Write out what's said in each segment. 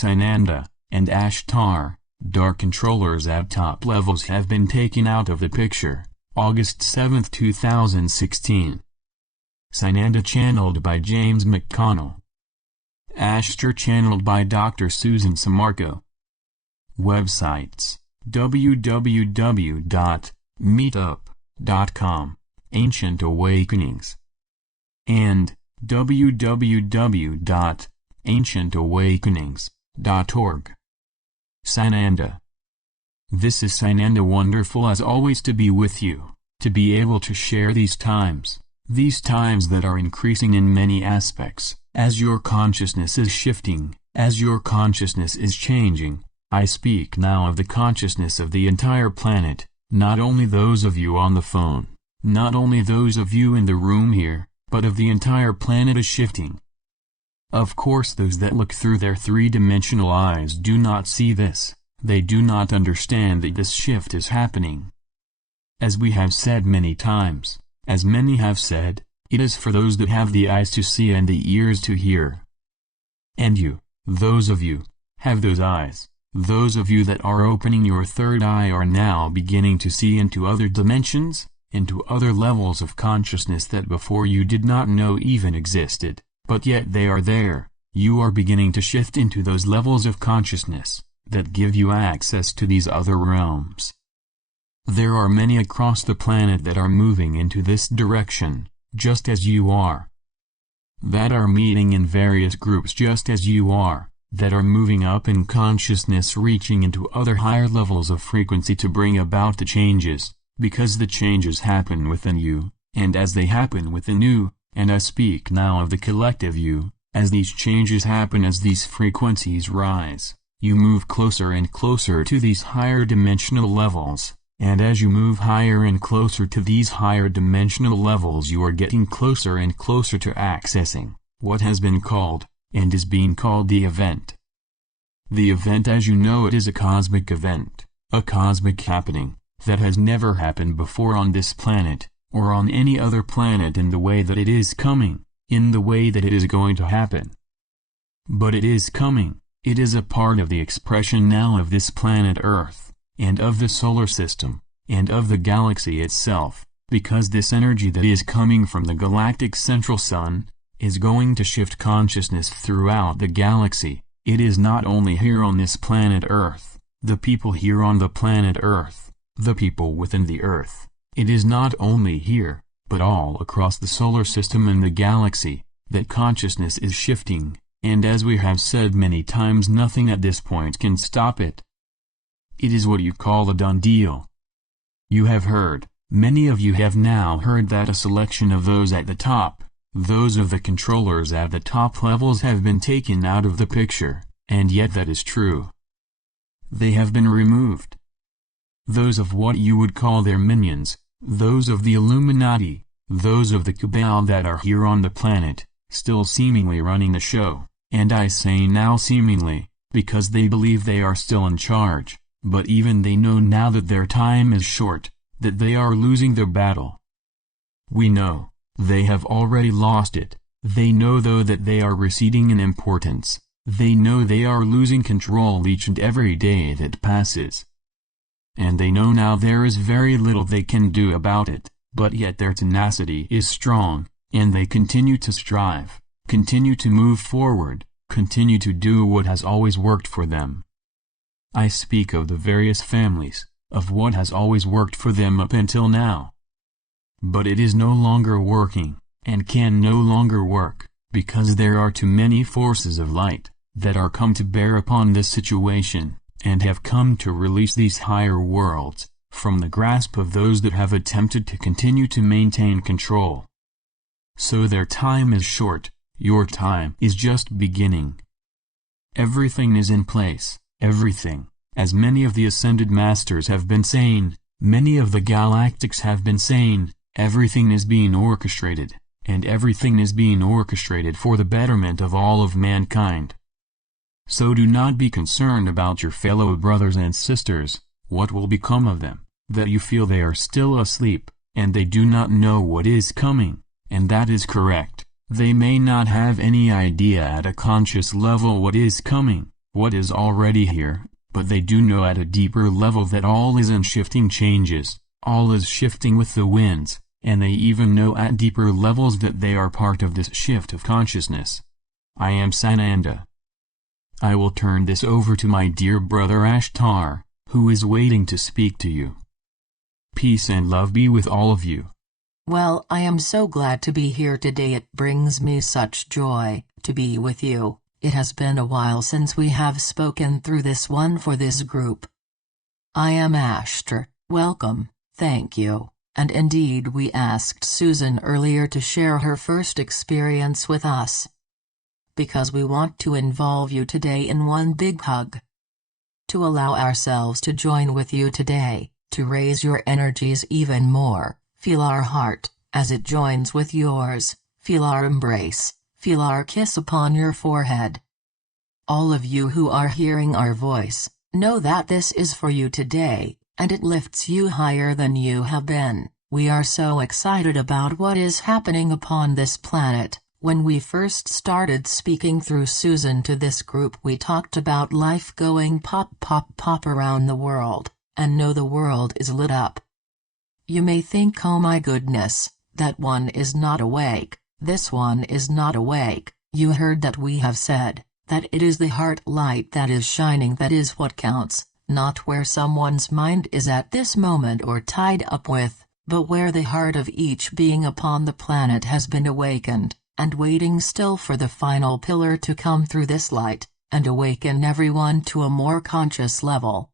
Sananda, and Ashtar, dark controllers at top levels have been taken out of the picture. August 7, 2016. Sananda channeled by James McConnell. Ashtar channeled by Dr. Susan Sammarco. Websites: www.meetup.com, Ancient Awakenings, and www.ancientawakenings.org. Sananda. This is Sananda. Wonderful as always to be with you, to be able to share these times that are increasing in many aspects, as your consciousness is shifting, as your consciousness is changing. I speak now of the consciousness of the entire planet, not only those of you on the phone, not only those of you in the room here, but of the entire planet is shifting. Of course, those that look through their three-dimensional eyes do not see this. They do not understand that this shift is happening. As we have said many times, as many have said, it is for those that have the eyes to see and the ears to hear. And you, those of you, have those eyes. Those of you that are opening your third eye are now beginning to see into other dimensions, into other levels of consciousness that before you did not know even existed, but yet they are there. You are beginning to shift into those levels of consciousness that give you access to these other realms. There are many across the planet that are moving into this direction, just as you are. That are meeting in various groups just as you are. That are moving up in consciousness, reaching into other higher levels of frequency to bring about the changes, because the changes happen within you, and as they happen within you, and I speak now of the collective you, as these changes happen, as these frequencies rise, you move closer and closer to these higher dimensional levels, and as you move higher and closer to these higher dimensional levels, you are getting closer and closer to accessing what has been called, and is being called, the event. The event, as you know it, is a cosmic event, a cosmic happening, that has never happened before on this planet, or on any other planet in the way that it is coming, in the way that it is going to happen. But it is coming. It is a part of the expression now of this planet Earth, and of the solar system, and of the galaxy itself, because this energy that is coming from the galactic central sun is going to shift consciousness throughout the galaxy. It is not only here on this planet Earth, the people here on the planet Earth, the people within the Earth. It is not only here, but all across the solar system and the galaxy, that consciousness is shifting, and as we have said many times, nothing at this point can stop it. It is what you call a done deal. You have heard, many of you have now heard, that a selection of those at the top, those of the controllers at the top levels, have been taken out of the picture, and yet that is true. They have been removed. Those of what you would call their minions, those of the Illuminati, those of the Cabal that are here on the planet, still seemingly running the show, and I say now seemingly, because they believe they are still in charge, but even they know now that their time is short, that they are losing their battle. We know. They have already lost it. They know though that they are receding in importance. They know they are losing control each and every day that passes. And they know now there is very little they can do about it, but yet their tenacity is strong, and they continue to strive, continue to move forward, continue to do what has always worked for them. I speak of the various families, of what has always worked for them up until now. But it is no longer working, and can no longer work, because there are too many forces of light that are come to bear upon this situation, and have come to release these higher worlds from the grasp of those that have attempted to continue to maintain control. So their time is short, your time is just beginning. Everything is in place, everything, as many of the Ascended Masters have been saying, many of the Galactics have been saying, everything is being orchestrated, and everything is being orchestrated for the betterment of all of mankind. So do not be concerned about your fellow brothers and sisters, what will become of them, that you feel they are still asleep, and they do not know what is coming, and that is correct. They may not have any idea at a conscious level what is coming, what is already here, but they do know at a deeper level that all is in shifting changes, all is shifting with the winds, and they even know at deeper levels that they are part of this shift of consciousness. I am Sananda. I will turn this over to my dear brother Ashtar, who is waiting to speak to you. Peace and love be with all of you. Well, I am so glad to be here today. It brings me such joy to be with you. It has been a while since we have spoken through this one for this group. I am Ashtar. Welcome, thank you. And indeed we asked Susan earlier to share her first experience with us, because we want to involve you today in one big hug. To allow ourselves to join with you today, to raise your energies even more, feel our heart, as it joins with yours, feel our embrace, feel our kiss upon your forehead. All of you who are hearing our voice, know that this is for you today, and it lifts you higher than you have been. We are so excited about what is happening upon this planet. When we first started speaking through Susan to this group, we talked about life going pop pop pop around the world, and know the world is lit up. You may think, oh my goodness, that one is not awake, this one is not awake. You heard that we have said that it is the heart light that is shining that is what counts, not where someone's mind is at this moment or tied up with, but where the heart of each being upon the planet has been awakened, and waiting still for the final pillar to come through this light, and awaken everyone to a more conscious level.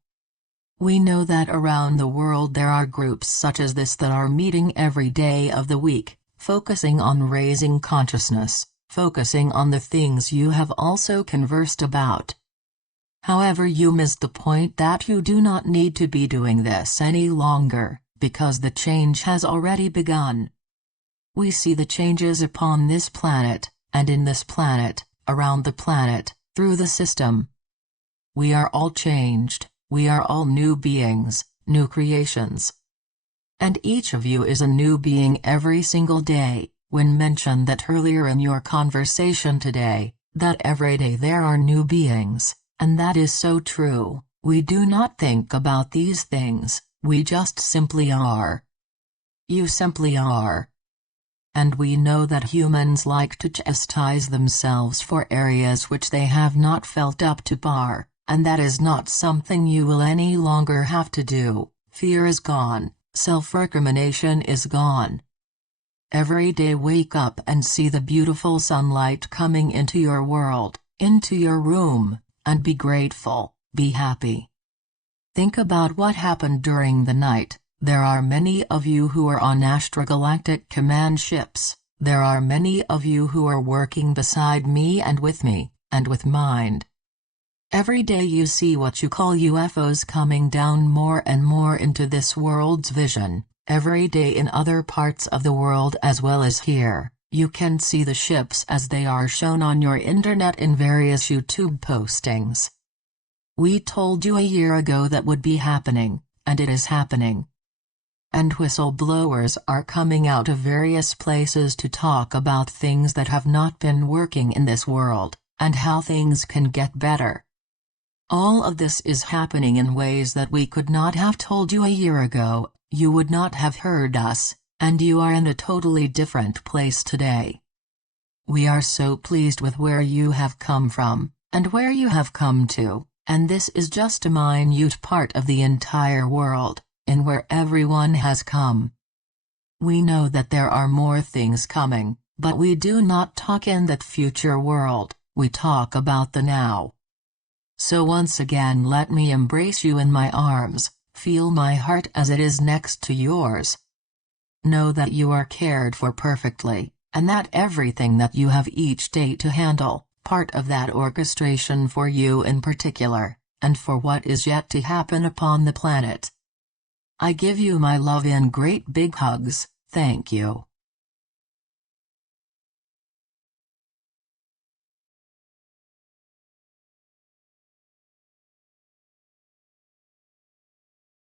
We know that around the world there are groups such as this that are meeting every day of the week, focusing on raising consciousness, focusing on the things you have also conversed about. However, you missed the point that you do not need to be doing this any longer, because the change has already begun. We see the changes upon this planet, and in this planet, around the planet, through the system. We are all changed, we are all new beings, new creations. And each of you is a new being every single day. When mentioned that earlier in your conversation today, that every day there are new beings, and that is so true. We do not think about these things, we just simply are. You simply are. And we know that humans like to chastise themselves for areas which they have not felt up to par, and that is not something you will any longer have to do. Fear is gone, self-recrimination is gone. Every day wake up and see the beautiful sunlight coming into your world, into your room, and be grateful, be happy. Think about what happened during the night. There are many of you who are on Ashtar Galactic command ships. There are many of you who are working beside me and with mind. Every day you see what you call UFOs coming down more and more into this world's vision. Every day in other parts of the world as well as here, you can see the ships as they are shown on your internet in various YouTube postings. We told you a year ago that would be happening, and it is happening. And whistleblowers are coming out of various places to talk about things that have not been working in this world, and how things can get better. All of this is happening in ways that we could not have told you a year ago. You would not have heard us, and you are in a totally different place today. We are so pleased with where you have come from, and where you have come to, and this is just a minute part of the entire world, in where everyone has come. We know that there are more things coming, but we do not talk in that future world, we talk about the now. So once again let me embrace you in my arms. Feel my heart as it is next to yours. Know that you are cared for perfectly, and that everything that you have each day to handle, part of that orchestration for you in particular, and for what is yet to happen upon the planet. I give you my love in great big hugs, thank you.